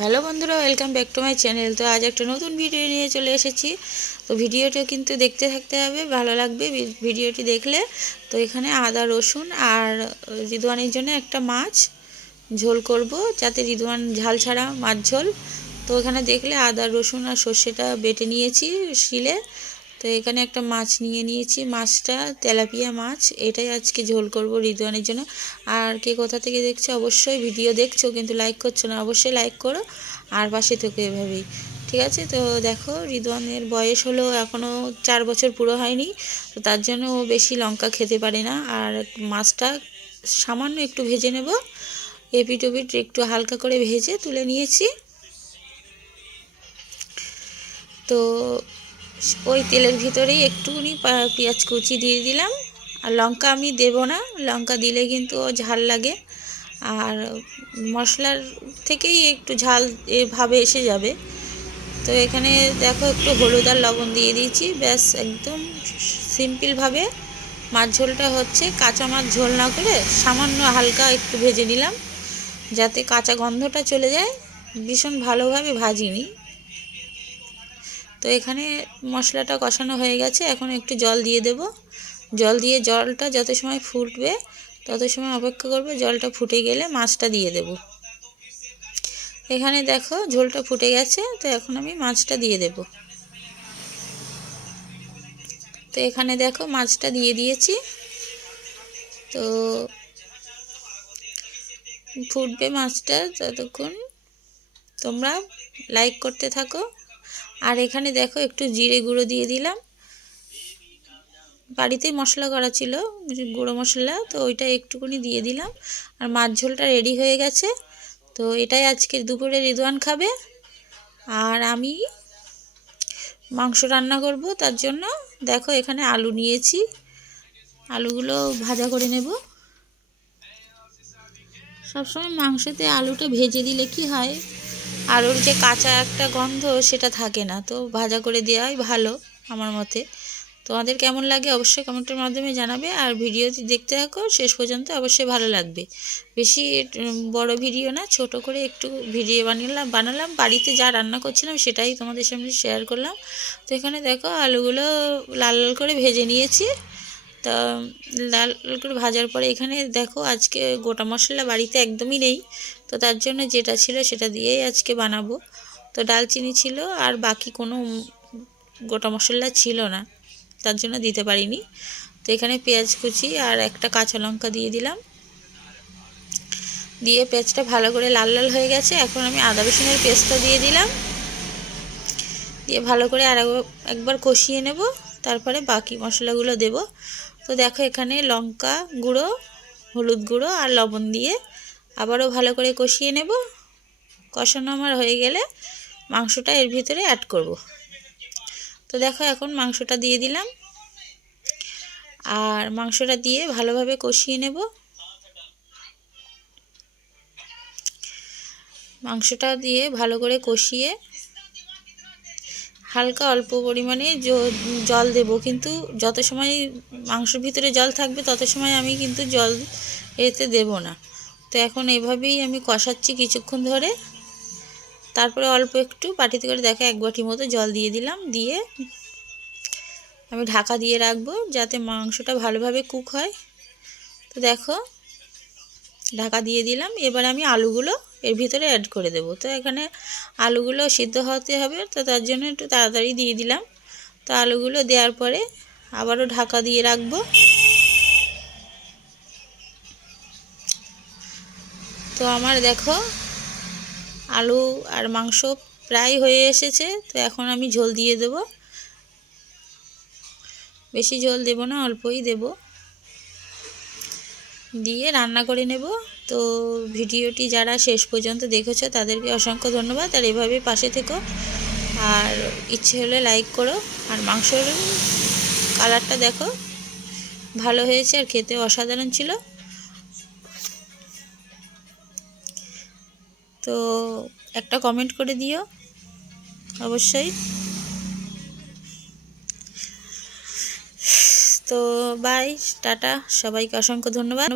Hello বন্ধুরা, welcome back to my channel. তো আজ একটা নতুন ভিডিও নিয়ে চলে এসেছি। তো ভিডিওটা কিন্তু দেখতে থাকতে হবে, ভালো লাগবে ভিডিওটি দেখলে। তো এখানে আদা, রসুন আর রিদওয়ানের জন্য একটা মাছ ঝোল করব, যাতে রিদওয়ান ঝাল ছাড়া মাছ ঝোল। তো এখানে দেখলে আদা, রসুন আর সর্ষেটা বেটে নিয়েছি শিলে। তো এখানে একটা মাছ নিয়ে নিয়েছি। মাছটা তেলাপিয়া মাছ। এটাই আজকে ঝোল করব রিদওয়ানের জন্য। আর কে কোথা থেকে দেখছ অবশ্যই ভিডিও দেখছ, কিন্তু লাইক করছ না অবশ্যই লাইক করো। আর পাশে থেকো এভাবেই। ঠিক আছে? তো দেখো রিদওয়ানের বয়স হলো এখনও চার বছর পুরো হয়নি। তো তার জন্য ও বেশি লঙ্কা খেতে পারে না। আর মাছটা সামান্য একটু ভেজে নেব। এপিট ওপিট একটু হালকা করে ভেজে তুলে নিয়েছি। তো ওই তেলের ভিতরেই একটুখানি পেঁয়াজ কুচি দিয়ে দিলাম। আর লঙ্কা আমি দেব না, লঙ্কা দিলে কিন্তু ঝাল লাগে। আর মশলার থেকেই একটু ঝাল এভাবে এসে যাবে। তো এখানে দেখো একটু হলুদ আর লবণ দিয়ে দিয়েছি। ব্যাস, একদম সিম্পলভাবে মাছ ঝোলটা হচ্ছে। কাঁচা মাছ ঝোল না করে সামান্য হালকা একটু ভেজে নিলাম। যাতে কাঁচা গন্ধটা চলে যায়। ভীষণ ভালোভাবে ভাজিনি। তো এখানে মশলাটা কষানো হয়ে গেছে। এখন একটু জল দিয়ে দেব। জল দিয়ে জলটা যত সময় ফুটবে, তত সময় অপেক্ষা করবে, জলটা ফুটে গেলে মাছটা দিয়ে দেব। এখানে দেখো ঝোলটা ফুটে গেছে, তো এখন আমি মাছটা দিয়ে দেব। তো এখানে দেখো মাছটা দিয়ে দিয়েছি। তো ফুটবে মাছটা ততক্ষণ তোমরা লাইক করতে থাকো। আর এখানে দেখো একটু জিরে গুঁড়ো দিয়ে দিলাম। বাড়িতেই মশলা করা ছিল, গুঁড়ো মশলা, তো ওইটা একটুখানি দিয়ে দিলাম। আর মাছ ঝোলটা রেডি হয়ে গেছে, তো এটাই আজকে দুপুরে রিদওয়ান খাবে। আর আমি মাংস রান্না করব, তার জন্য দেখো এখানে আলু নিয়েছি। আলুগুলো ভাজা করে নেব। সবসময় মাংসতে আলুটা ভেজে দিলে কি হয়? আর ওর যে কাঁচা একটা গন্ধ, সেটা থাকে না। তো ভাজা করে দেওয়াই ভালো আমার মতে। তোমাদের কেমন লাগে অবশ্যই কমেন্টের মাধ্যমে জানাবে। আর ভিডিওটি দেখতে থাকো, শেষ পর্যন্ত অবশ্যই ভালো লাগবে। বেশি বড় ভিডিও না, ছোট করে একটু ভিডিও বানালাম বানালাম। বাড়িতে যা রান্না করছিলাম, সেটাই তোমাদের সামনে শেয়ার করলাম। তো এখানে দেখো আলুগুলো লাল লাল করে ভেজে নিয়েছি। তা লাল করে ভাজার পরে এখানে দেখো আজকে গোটা মশলা বাড়িতে একদমই নেই। তো তার জন্য যেটা ছিল সেটা দিয়েই আজকে বানাবো। তো ডালচিনি ছিল আর বাকি কোনো গোটা মশলা ছিল না, তার জন্য দিতে পারিনি। তো এখানে পেঁয়াজ কুচি আর একটা কাঁচা লঙ্কা দিয়ে দিলাম। দিয়ে পেঁয়াজটা ভালো করে লাল লাল হয়ে গেছে, এখন আমি আদা রসুনের পেস্টটা দিয়ে দিলাম। দিয়ে ভালো করে আর একবার কষিয়ে নেব। তারপরে বাকি মশলাগুলো দেব। তো দেখো এখানে লঙ্কা গুঁড়ো, হলুদ গুঁড়ো আর লবণ দিয়ে আবারও ভালো করে কষিয়ে নেব। কষানো আমার হয়ে গেলে মাংসটা এর ভিতরে অ্যাড করব। তো দেখো এখন মাংসটা দিয়ে দিলাম। আর মাংসটা দিয়ে ভালোভাবে কষিয়ে নেব। মাংসটা দিয়ে ভালো করে কষিয়ে হালকা অল্প পরিমাণে জল দেব। কিন্তু যত সময় মাংসের ভিতরে জল থাকবে, তত সময় আমি কিন্তু জল এতে দেব না। তো এখন এভাবেই আমি কষাচ্ছি কিছুক্ষণ ধরে। তারপরে অল্প একটু বাটিতে করে দেখো, এক বাটি মতো জল দিয়ে দিলাম। দিয়ে আমি ঢাকা দিয়ে রাখব যাতে মাংসটা ভালোভাবে কুক হয়। তো দেখো, ঢাকা দিয়ে দিলাম। এবার আমি আলুগুলো এর ভিতরে অ্যাড করে দেবো। তো এখানে আলুগুলো সিদ্ধ হতে হবে, তো তার জন্য একটু তাড়াতাড়ি দিয়ে দিলাম। তো আলুগুলো দেওয়ার পরে আবারও ঢাকা দিয়ে রাখব। তো আমার দেখো, আলু আর মাংস প্রায় হয়ে এসেছে, তো এখন আমি ঝোল দিয়ে দেব। বেশি ঝোল দেব না, অল্পই দেব। দিয়ে রান্না করে নেব। তো ভিডিওটি যারা শেষ পর্যন্ত দেখেছ, তাদেরকে অসংখ্য ধন্যবাদ। আর এভাবে পাশে থেকো। আর ইচ্ছে হলে লাইক করো। আর মাংসর কালারটা দেখো। ভালো হয়েছে আর খেতে অসাধারণ ছিল। তো একটা কমেন্ট করে দিও, অবশ্যই। তো বাই টাটা। সবাইকে অসংখ্য ধন্যবাদ।